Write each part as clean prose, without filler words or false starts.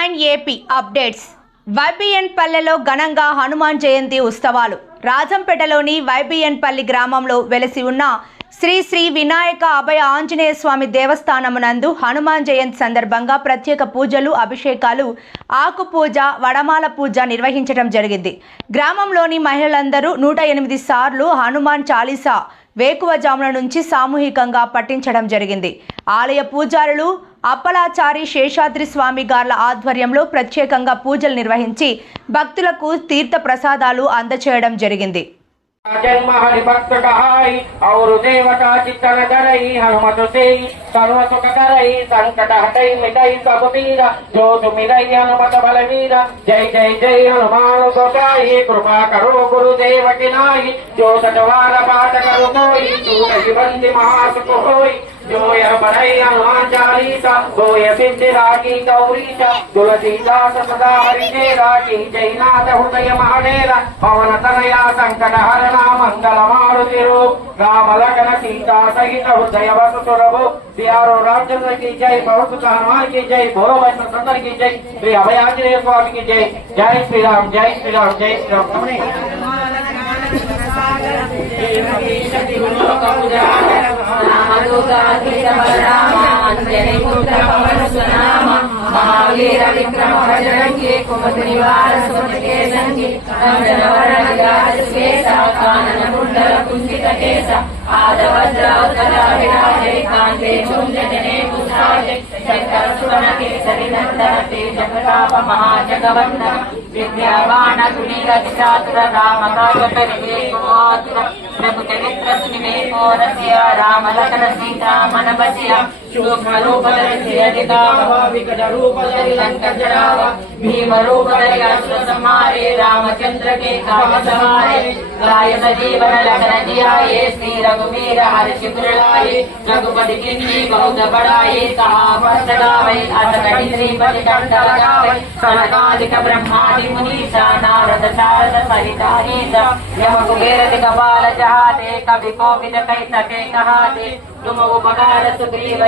TV9 AP updates. వైబీఎన్ పల్లెలో ఘనంగా హనుమాన్ జయంతి ఉత్సవాలు. రాజంపేటలోని వైబీఎన్ పల్లి గ్రామంలో వెలసి ఉన్న శ్రీ శ్రీ వినాయక అభయ ఆంజనేయ స్వామి దేవస్థానమునందు హనుమాన్ జయంతి సందర్భంగా ప్రత్యేక పూజలు, అభిషేకాలు, ఆకు పూజ, వడమాల పూజ నిర్వహించడం జరిగింది. గ్రామంలోని మహిళలందరూ 108 సార్లు హనుమాన్ చాలీసా వేకువజామున నుంచి సామూహికంగా పఠించడం జరిగింది. ఆలయ పూజారులు అప్పలాచారి శేషాద్రి స్వామి గార్ల ఆధ్వర్యంలో ప్రత్యేకంగా పూజలు నిర్వహించి భక్తులకు తీర్థ ప్రసాదాలు అందచేయడం జరిగింది. जन्म हरिभक्त कहाई और देवता चित्तन धरई हनुमत से सर्व सुख करई संकट हटई मिटई सब पीरा जो तुम मिलई हनुमत बलवीर जय जय जय हनुमान गोसाई कृपा करो गुरुदेव की नाई जो सतवार पाठ करो कोई तू बंदी महासुख होई जो यह बढ़ई हनुमान चालीसा वो यह सिद्धि रागी गौरीसा तुलसीदास सदा हरि रागी जयनाथ हृदय महाडेरा पवन तनया संकट हरणा मंगल मारुति रूप राम लखन सीता सहित हृदय वस सुरभु प्यारो रामचंद्र की जय बहुत हनुमान की जय भोलो वैष्णव सुंदर की जय श्री अभय आंजनेय स्वामी की जय जय श्री राम जय श्री राम जय श्री राम। महावीर विक्रम बजरंगी कुमति निवार सुमति के संगी कंचन वरण विराज सुकेसा कानन कुंडल कुंचित केसा आदवज्र उत्तरा विराजे कांते चूंजने पुष्पाजे शंकर सुवन केसरी नंदन तेज प्रताप महाजगवंदन विद्यावान गुणीरथ चातुर राम काज परिवेशमातुर प्रभु चरित्र सुनिवेशो रसिया राम लखन सीता मन बसिया सूक्ष्म रूप धरि अधिका विकट रूप धरि लंका जरावा भीम रूप धरि असुर संहारे रामचंद्र के काज सवारे लाय जीवन लखन जियाए श्री रघुवीर हर्षि लाए रघुपति किन्नी बहुत बड़ाई कहावत गावे अस कहि श्रीपति कंठ लगावे सनकादिक ब्रह्मादि मुनीसा नारद शारद सहित अहिसा यम कुबेर दिगपाल जहाते कवि कोविद कहि सके कहाते तुम उपकार सुग्रीव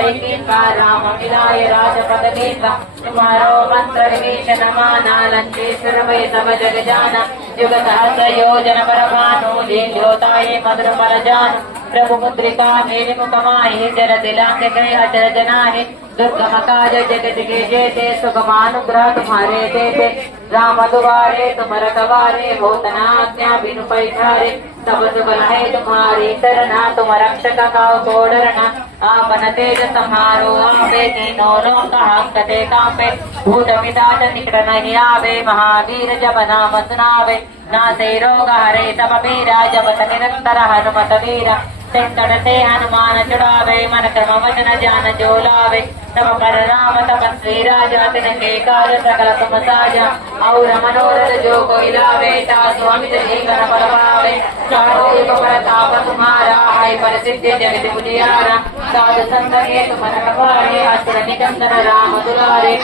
का राम मिलाय राजपद दीका तुम्हारो मंत्र विभीषण माना लंकेश्वर वै सब जग जाना युग सहस्र योजन पर भानु लील्योताय मधुर फल जानु प्रभु मुद्रिका मेरि मुख माहि जर दिलांग गए अचर जनाहि दुर्गम काज जगत के जेते सुगमानुग्रह तुम्हारे देते राम दुआरे तुम रखवारे होत न आज्ञा बिनु पैठारे सब सुख है तुम्हारी शरणा तुम रक्षक काहू को डरना आपन तेज सम्हारो आपे तीनों लोक हंकते कांपे भूत पिशाच निकट नहीं आवे महावीर जब नाम सुनावे नासे रोग हरे सब पीरा जपत निरंतर हनुमत वीरा संकट से हनुमान छुड़ावे मन क्रम वचन ध्यान जो लावे तब कर राम तपस्वी राजा तिनके कार्य सकल तुम साजा और मनोरथ जो कोई लावे तासु अमित जीवन फल पावे चारों युग प्रताप तुम्हारा है प्रसिद्ध जगत बुझियारा साधु संत के तुम रखवारे असुर निकंदन राम दुलारे